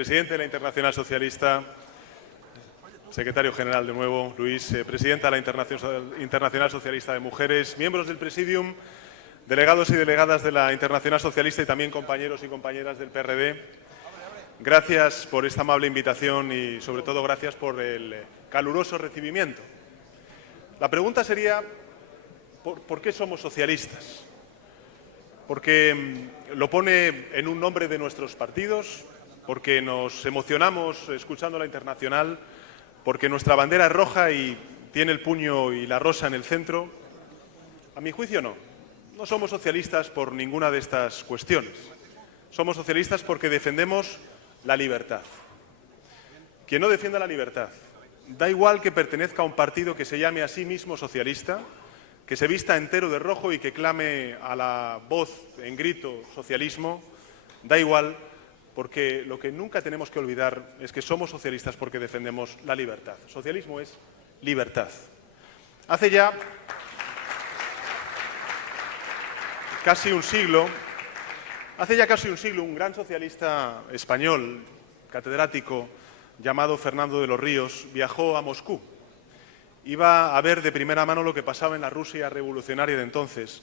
presidente de la Internacional Socialista, secretario general de nuevo, Luis, presidenta de la Internacional Socialista de Mujeres, miembros del Presidium, delegados y delegadas de la Internacional Socialista y también compañeros y compañeras del PRD. Gracias por esta amable invitación y, sobre todo, gracias por el caluroso recibimiento. La pregunta sería, ¿por qué somos socialistas? Porque lo pone en un nombre de nuestros partidos, porque nos emocionamos escuchando la Internacional, porque nuestra bandera es roja y tiene el puño y la rosa en el centro. A mi juicio no. No somos socialistas por ninguna de estas cuestiones. Somos socialistas porque defendemos la libertad. Quien no defienda la libertad, da igual que pertenezca a un partido que se llame a sí mismo socialista, que se vista entero de rojo y que clame a la voz en grito socialismo, da igual, porque lo que nunca tenemos que olvidar es que somos socialistas porque defendemos la libertad. Socialismo es libertad. Hace ya casi un siglo, un gran socialista español, catedrático, llamado Fernando de los Ríos, viajó a Moscú. Iba a ver de primera mano lo que pasaba en la Rusia revolucionaria de entonces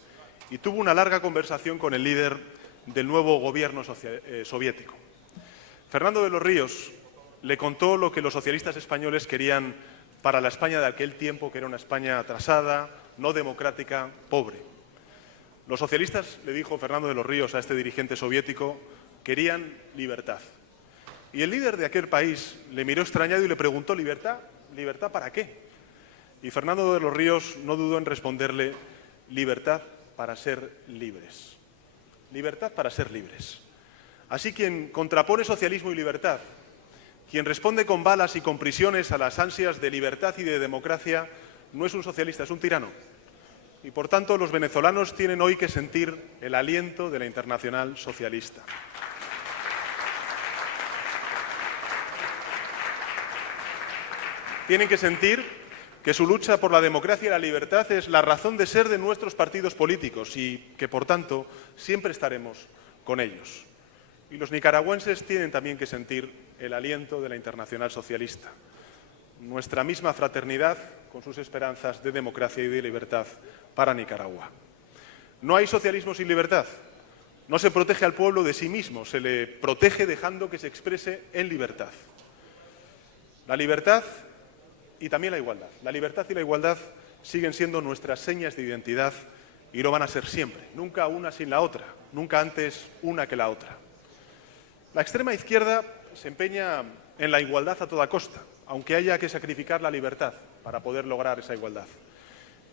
y tuvo una larga conversación con el líder del nuevo gobierno soviético. Fernando de los Ríos le contó lo que los socialistas españoles querían para la España de aquel tiempo, que era una España atrasada, no democrática, pobre. Los socialistas, le dijo Fernando de los Ríos a este dirigente soviético, querían libertad. Y el líder de aquel país le miró extrañado y le preguntó, ¿libertad? ¿Libertad para qué? Y Fernando de los Ríos no dudó en responderle, libertad para ser libres. Libertad para ser libres. Así quien contrapone socialismo y libertad, quien responde con balas y con prisiones a las ansias de libertad y de democracia, no es un socialista, es un tirano. Y por tanto los venezolanos tienen hoy que sentir el aliento de la Internacional Socialista. Tienen que sentir que su lucha por la democracia y la libertad es la razón de ser de nuestros partidos políticos y que, por tanto, siempre estaremos con ellos. Y los nicaragüenses tienen también que sentir el aliento de la Internacional Socialista, nuestra misma fraternidad con sus esperanzas de democracia y de libertad para Nicaragua. No hay socialismo sin libertad. No se protege al pueblo de sí mismo, se le protege dejando que se exprese en libertad. La libertad y también la igualdad. La libertad y la igualdad siguen siendo nuestras señas de identidad y lo van a ser siempre. Nunca una sin la otra, nunca antes una que la otra. La extrema izquierda se empeña en la igualdad a toda costa, aunque haya que sacrificar la libertad para poder lograr esa igualdad.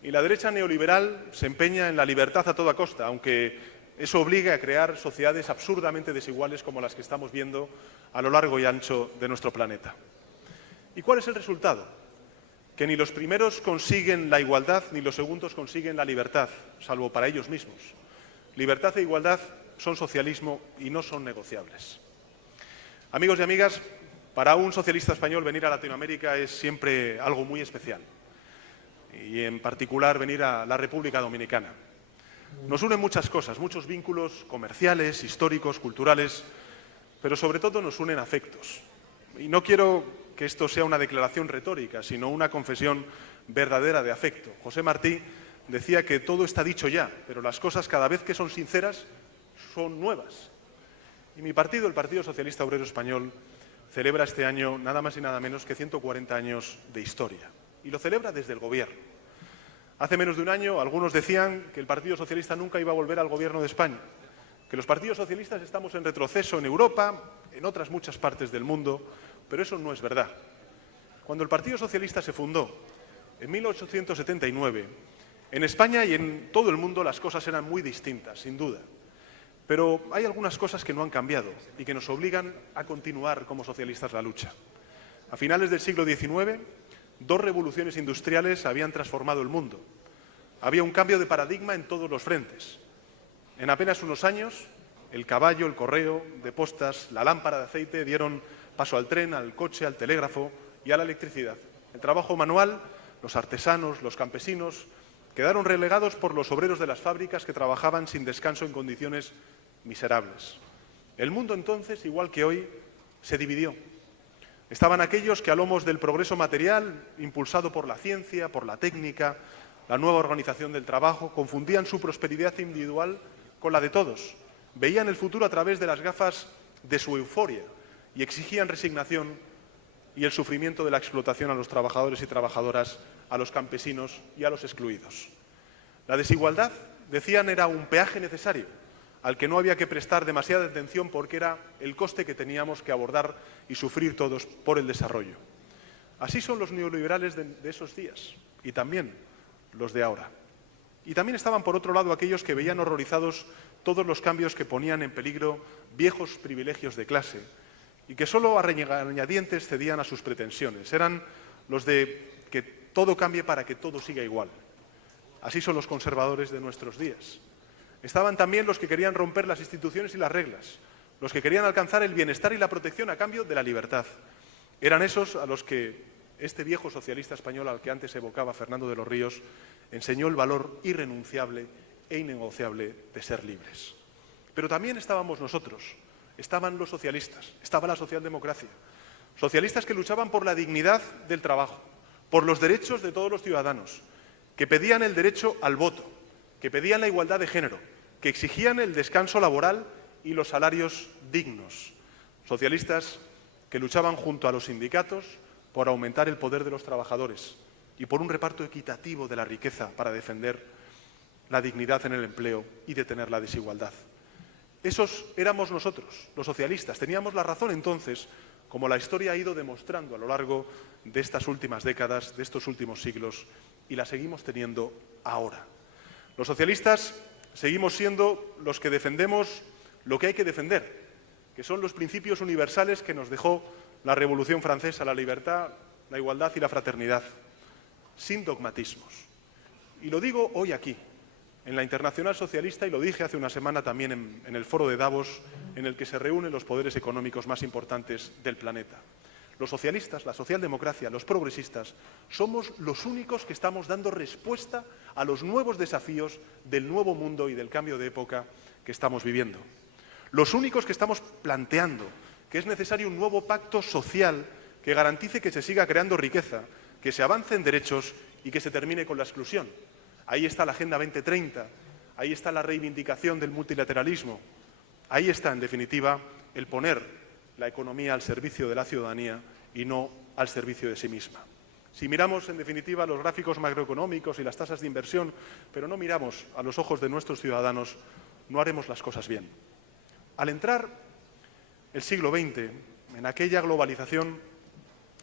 Y la derecha neoliberal se empeña en la libertad a toda costa, aunque eso obligue a crear sociedades absurdamente desiguales como las que estamos viendo a lo largo y ancho de nuestro planeta. ¿Y cuál es el resultado? Que ni los primeros consiguen la igualdad ni los segundos consiguen la libertad, salvo para ellos mismos. Libertad e igualdad son socialismo y no son negociables. Amigos y amigas, para un socialista español venir a Latinoamérica es siempre algo muy especial. Y en particular venir a la República Dominicana. Nos unen muchas cosas, muchos vínculos comerciales, históricos, culturales, pero sobre todo nos unen afectos. Y no quiero que esto sea una declaración retórica, sino una confesión verdadera de afecto. José Martí decía que todo está dicho ya, pero las cosas cada vez que son sinceras son nuevas. Y mi partido, el Partido Socialista Obrero Español, celebra este año nada más y nada menos que 140 años de historia. Y lo celebra desde el Gobierno. Hace menos de un año algunos decían que el Partido Socialista nunca iba a volver al Gobierno de España, que los partidos socialistas estamos en retroceso en Europa, en otras muchas partes del mundo, pero eso no es verdad. Cuando el Partido Socialista se fundó, en 1879, en España y en todo el mundo las cosas eran muy distintas, sin duda. Pero hay algunas cosas que no han cambiado y que nos obligan a continuar como socialistas la lucha. A finales del siglo XIX, dos revoluciones industriales habían transformado el mundo. Había un cambio de paradigma en todos los frentes. En apenas unos años, el caballo, el correo de postas, la lámpara de aceite dieron paso al tren, al coche, al telégrafo y a la electricidad. El trabajo manual, los artesanos, los campesinos, quedaron relegados por los obreros de las fábricas que trabajaban sin descanso en condiciones miserables. El mundo entonces, igual que hoy, se dividió. Estaban aquellos que a lomos del progreso material, impulsado por la ciencia, por la técnica, la nueva organización del trabajo, confundían su prosperidad individual con la de todos. Veían el futuro a través de las gafas de su euforia y exigían resignación y el sufrimiento de la explotación a los trabajadores y trabajadoras, a los campesinos y a los excluidos. La desigualdad, decían, era un peaje necesario, al que no había que prestar demasiada atención porque era el coste que teníamos que abordar y sufrir todos por el desarrollo. Así son los neoliberales de esos días y también los de ahora. Y también estaban, por otro lado, aquellos que veían horrorizados todos los cambios que ponían en peligro viejos privilegios de clase y que solo a regañadientes cedían a sus pretensiones. Eran los de que todo cambie para que todo siga igual. Así son los conservadores de nuestros días. Estaban también los que querían romper las instituciones y las reglas, los que querían alcanzar el bienestar y la protección a cambio de la libertad. Eran esos a los que este viejo socialista español al que antes evocaba Fernando de los Ríos enseñó el valor irrenunciable e innegociable de ser libres. Pero también estábamos nosotros, estaban los socialistas, estaba la socialdemocracia, socialistas que luchaban por la dignidad del trabajo, por los derechos de todos los ciudadanos, que pedían el derecho al voto, que pedían la igualdad de género, que exigían el descanso laboral y los salarios dignos. Socialistas que luchaban junto a los sindicatos por aumentar el poder de los trabajadores y por un reparto equitativo de la riqueza para defender la dignidad en el empleo y detener la desigualdad. Esos éramos nosotros, los socialistas. Teníamos la razón entonces, como la historia ha ido demostrando a lo largo de estas últimas décadas, de estos últimos siglos, y la seguimos teniendo ahora. Los socialistas seguimos siendo los que defendemos lo que hay que defender, que son los principios universales que nos dejó la Revolución Francesa, la libertad, la igualdad y la fraternidad, sin dogmatismos. Y lo digo hoy aquí, en la Internacional Socialista, y lo dije hace una semana también en el foro de Davos, en el que se reúnen los poderes económicos más importantes del planeta. Los socialistas, la socialdemocracia, los progresistas, somos los únicos que estamos dando respuesta a los nuevos desafíos del nuevo mundo y del cambio de época que estamos viviendo. Los únicos que estamos planteando que es necesario un nuevo pacto social que garantice que se siga creando riqueza, que se avance en derechos y que se termine con la exclusión. Ahí está la Agenda 2030, ahí está la reivindicación del multilateralismo, ahí está, en definitiva, el poner la economía al servicio de la ciudadanía y no al servicio de sí misma. Si miramos, en definitiva, los gráficos macroeconómicos y las tasas de inversión, pero no miramos a los ojos de nuestros ciudadanos, no haremos las cosas bien. Al entrar el siglo XX, en aquella globalización,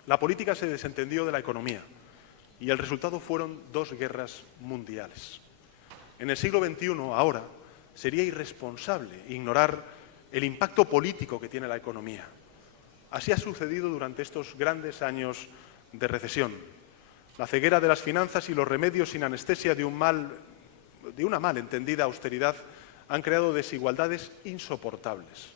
la política se desentendió de la economía y el resultado fueron 2 guerras mundiales. En el siglo XXI, ahora, sería irresponsable ignorar el impacto político que tiene la economía. Así ha sucedido durante estos grandes años de recesión. La ceguera de las finanzas y los remedios sin anestesia de una mal entendida austeridad han creado desigualdades insoportables.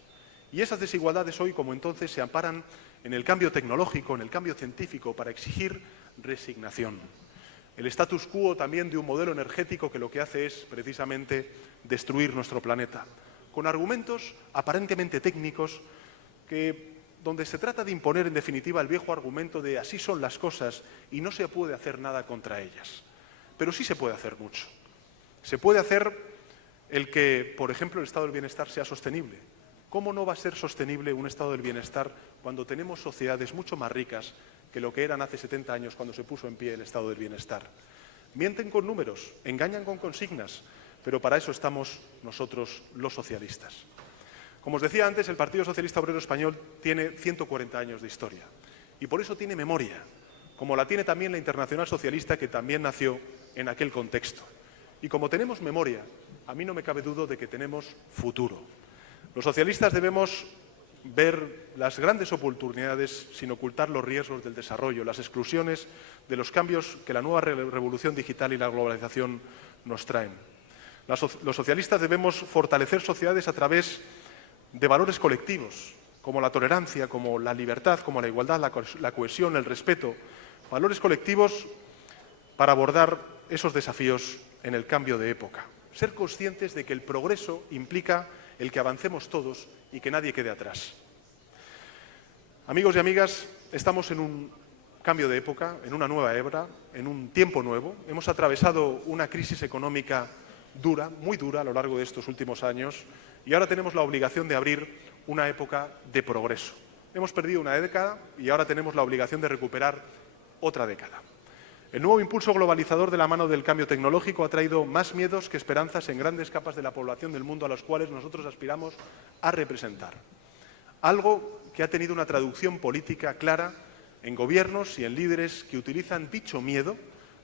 Y esas desigualdades hoy, como entonces, se amparan en el cambio tecnológico, en el cambio científico, para exigir resignación. El status quo también de un modelo energético que lo que hace es, precisamente, destruir nuestro planeta, con argumentos aparentemente técnicos donde se trata de imponer, en definitiva, el viejo argumento de así son las cosas y no se puede hacer nada contra ellas. Pero sí se puede hacer mucho. Se puede hacer el que, por ejemplo, el estado del bienestar sea sostenible. ¿Cómo no va a ser sostenible un estado del bienestar cuando tenemos sociedades mucho más ricas que lo que eran hace 70 años cuando se puso en pie el estado del bienestar? Mienten con números, engañan con consignas, pero para eso estamos nosotros, los socialistas. Como os decía antes, el Partido Socialista Obrero Español tiene 140 años de historia y por eso tiene memoria, como la tiene también la Internacional Socialista, que también nació en aquel contexto. Y como tenemos memoria, a mí no me cabe duda de que tenemos futuro. Los socialistas debemos ver las grandes oportunidades sin ocultar los riesgos del desarrollo, las exclusiones de los cambios que la nueva revolución digital y la globalización nos traen. Los socialistas debemos fortalecer sociedades a través de valores colectivos, como la tolerancia, como la libertad, como la igualdad, la cohesión, el respeto. Valores colectivos para abordar esos desafíos en el cambio de época. Ser conscientes de que el progreso implica el que avancemos todos y que nadie quede atrás. Amigos y amigas, estamos en un cambio de época, en una nueva era, en un tiempo nuevo. Hemos atravesado una crisis económica dura, muy dura a lo largo de estos últimos años y ahora tenemos la obligación de abrir una época de progreso. Hemos perdido una década y ahora tenemos la obligación de recuperar otra década. El nuevo impulso globalizador de la mano del cambio tecnológico ha traído más miedos que esperanzas en grandes capas de la población del mundo a los cuales nosotros aspiramos a representar. Algo que ha tenido una traducción política clara en gobiernos y en líderes que utilizan dicho miedo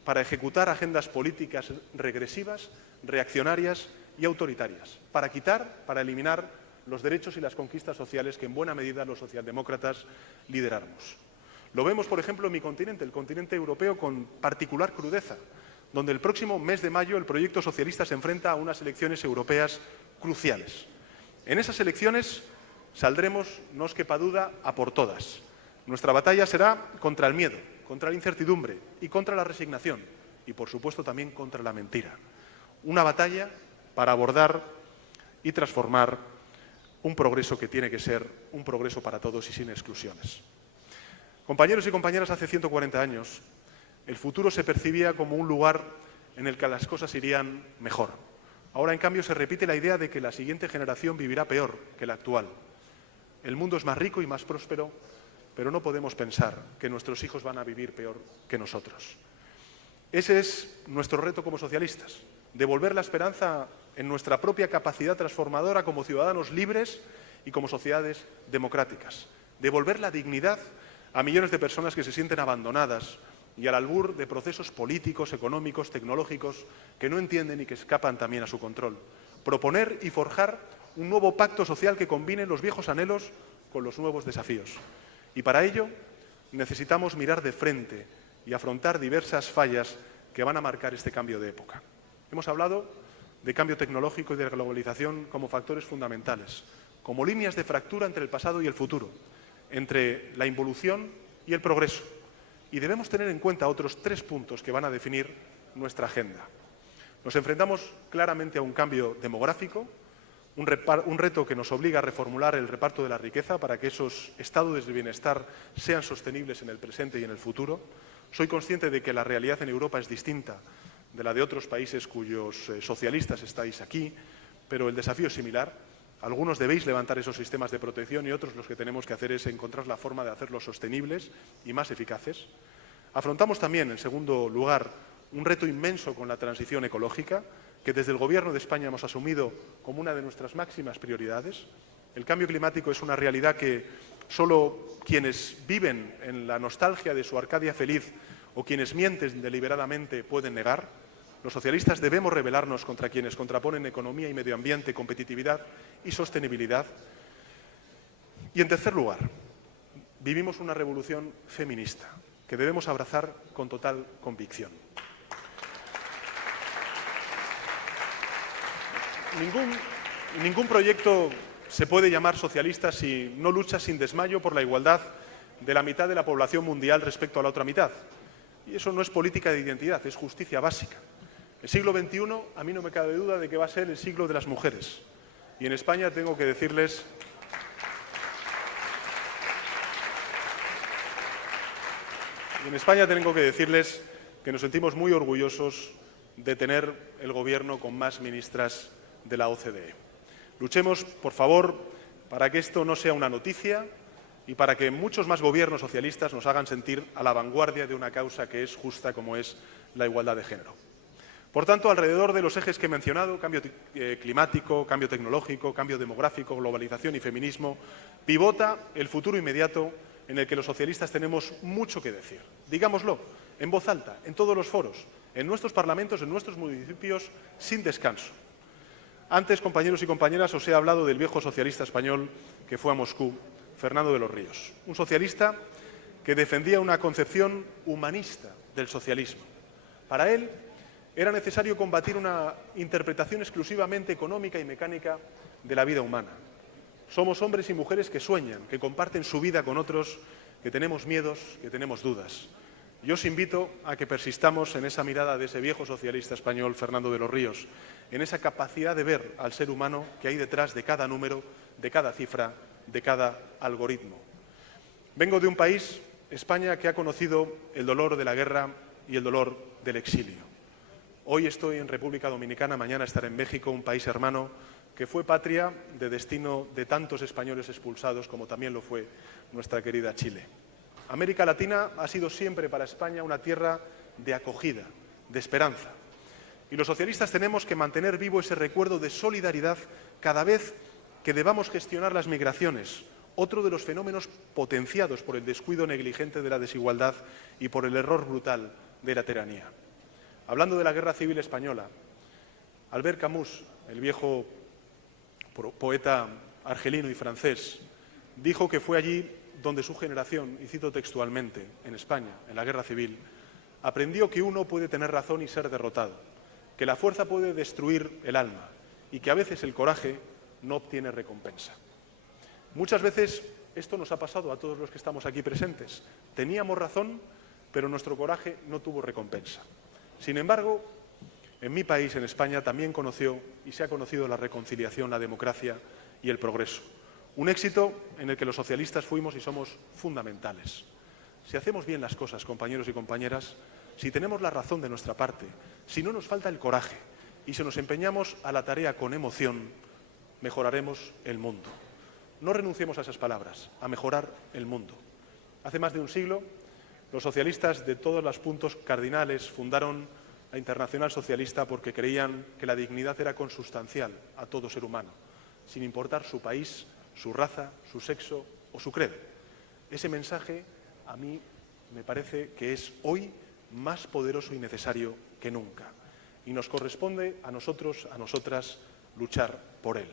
para ejecutar agendas políticas regresivas, reaccionarias y autoritarias, para quitar, para eliminar los derechos y las conquistas sociales que en buena medida los socialdemócratas lideramos. Lo vemos, por ejemplo, en mi continente, el continente europeo, con particular crudeza, donde el próximo mes de mayo el proyecto socialista se enfrenta a unas elecciones europeas cruciales. En esas elecciones saldremos, no os quepa duda, a por todas. Nuestra batalla será contra el miedo, contra la incertidumbre y contra la resignación y, por supuesto, también contra la mentira. Una batalla para abordar y transformar un progreso que tiene que ser un progreso para todos y sin exclusiones. Compañeros y compañeras, hace 140 años el futuro se percibía como un lugar en el que las cosas irían mejor. Ahora, en cambio, se repite la idea de que la siguiente generación vivirá peor que la actual. El mundo es más rico y más próspero, pero no podemos pensar que nuestros hijos van a vivir peor que nosotros. Ese es nuestro reto como socialistas, devolver la esperanza en nuestra propia capacidad transformadora como ciudadanos libres y como sociedades democráticas, devolver la dignidad a millones de personas que se sienten abandonadas y al albur de procesos políticos, económicos, tecnológicos que no entienden y que escapan también a su control. Proponer y forjar un nuevo pacto social que combine los viejos anhelos con los nuevos desafíos. Y para ello necesitamos mirar de frente y afrontar diversas fallas que van a marcar este cambio de época. Hemos hablado de cambio tecnológico y de globalización como factores fundamentales, como líneas de fractura entre el pasado y el futuro, entre la involución y el progreso. Y debemos tener en cuenta otros 3 puntos que van a definir nuestra agenda. Nos enfrentamos claramente a un cambio demográfico, un reto que nos obliga a reformular el reparto de la riqueza para que esos estados de bienestar sean sostenibles en el presente y en el futuro. Soy consciente de que la realidad en Europa es distinta de la de otros países cuyos socialistas estáis aquí, pero el desafío es similar. Algunos debéis levantar esos sistemas de protección y otros los que tenemos que hacer es encontrar la forma de hacerlos sostenibles y más eficaces. Afrontamos también, en segundo lugar, un reto inmenso con la transición ecológica, que desde el Gobierno de España hemos asumido como una de nuestras máximas prioridades. El cambio climático es una realidad que solo quienes viven en la nostalgia de su Arcadia feliz o quienes mienten deliberadamente pueden negar. Los socialistas debemos rebelarnos contra quienes contraponen economía y medio ambiente, competitividad y sostenibilidad. Y, en tercer lugar, vivimos una revolución feminista que debemos abrazar con total convicción. Ningún proyecto se puede llamar socialista si no lucha sin desmayo por la igualdad de la mitad de la población mundial respecto a la otra mitad. Y eso no es política de identidad, es justicia básica. El siglo XXI, a mí no me cabe duda de que va a ser el siglo de las mujeres. Y en España tengo que decirles que nos sentimos muy orgullosos de tener el Gobierno con más ministras de la OCDE. Luchemos, por favor, para que esto no sea una noticia y para que muchos más gobiernos socialistas nos hagan sentir a la vanguardia de una causa que es justa como es la igualdad de género. Por tanto, alrededor de los ejes que he mencionado, cambio climático, cambio tecnológico, cambio demográfico, globalización y feminismo, pivota el futuro inmediato en el que los socialistas tenemos mucho que decir. Digámoslo en voz alta, en todos los foros, en nuestros parlamentos, en nuestros municipios, sin descanso. Antes, compañeros y compañeras, os he hablado del viejo socialista español que fue a Moscú, Fernando de los Ríos. Un socialista que defendía una concepción humanista del socialismo. Para él era necesario combatir una interpretación exclusivamente económica y mecánica de la vida humana. Somos hombres y mujeres que sueñan, que comparten su vida con otros, que tenemos miedos, que tenemos dudas. Yo os invito a que persistamos en esa mirada de ese viejo socialista español, Fernando de los Ríos, en esa capacidad de ver al ser humano que hay detrás de cada número, de cada cifra, de cada algoritmo. Vengo de un país, España, que ha conocido el dolor de la guerra y el dolor del exilio. Hoy estoy en República Dominicana, mañana estaré en México, un país hermano que fue patria de destino de tantos españoles expulsados como también lo fue nuestra querida Chile. América Latina ha sido siempre para España una tierra de acogida, de esperanza. Y los socialistas tenemos que mantener vivo ese recuerdo de solidaridad cada vez que debamos gestionar las migraciones, otro de los fenómenos potenciados por el descuido negligente de la desigualdad y por el error brutal de la tiranía. Hablando de la Guerra Civil Española, Albert Camus, el viejo poeta argelino y francés, dijo que fue allí donde su generación, y cito textualmente, en España, en la Guerra Civil, aprendió que uno puede tener razón y ser derrotado, que la fuerza puede destruir el alma y que a veces el coraje no obtiene recompensa. Muchas veces esto nos ha pasado a todos los que estamos aquí presentes. Teníamos razón, pero nuestro coraje no tuvo recompensa. Sin embargo, en mi país, en España, también conoció y se ha conocido la reconciliación, la democracia y el progreso. Un éxito en el que los socialistas fuimos y somos fundamentales. Si hacemos bien las cosas, compañeros y compañeras, si tenemos la razón de nuestra parte, si no nos falta el coraje y si nos empeñamos a la tarea con emoción, mejoraremos el mundo. No renunciemos a esas palabras, a mejorar el mundo. Hace más de un siglo, los socialistas de todos los puntos cardinales fundaron la Internacional Socialista porque creían que la dignidad era consustancial a todo ser humano, sin importar su país, su raza, su sexo o su credo. Ese mensaje a mí me parece que es hoy más poderoso y necesario que nunca. Y nos corresponde a nosotros, a nosotras, luchar por él.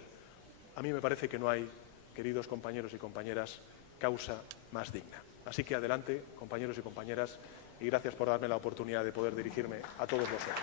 A mí me parece que no hay, queridos compañeros y compañeras, causa más digna. Así que adelante, compañeros y compañeras, y gracias por darme la oportunidad de poder dirigirme a todos vosotros.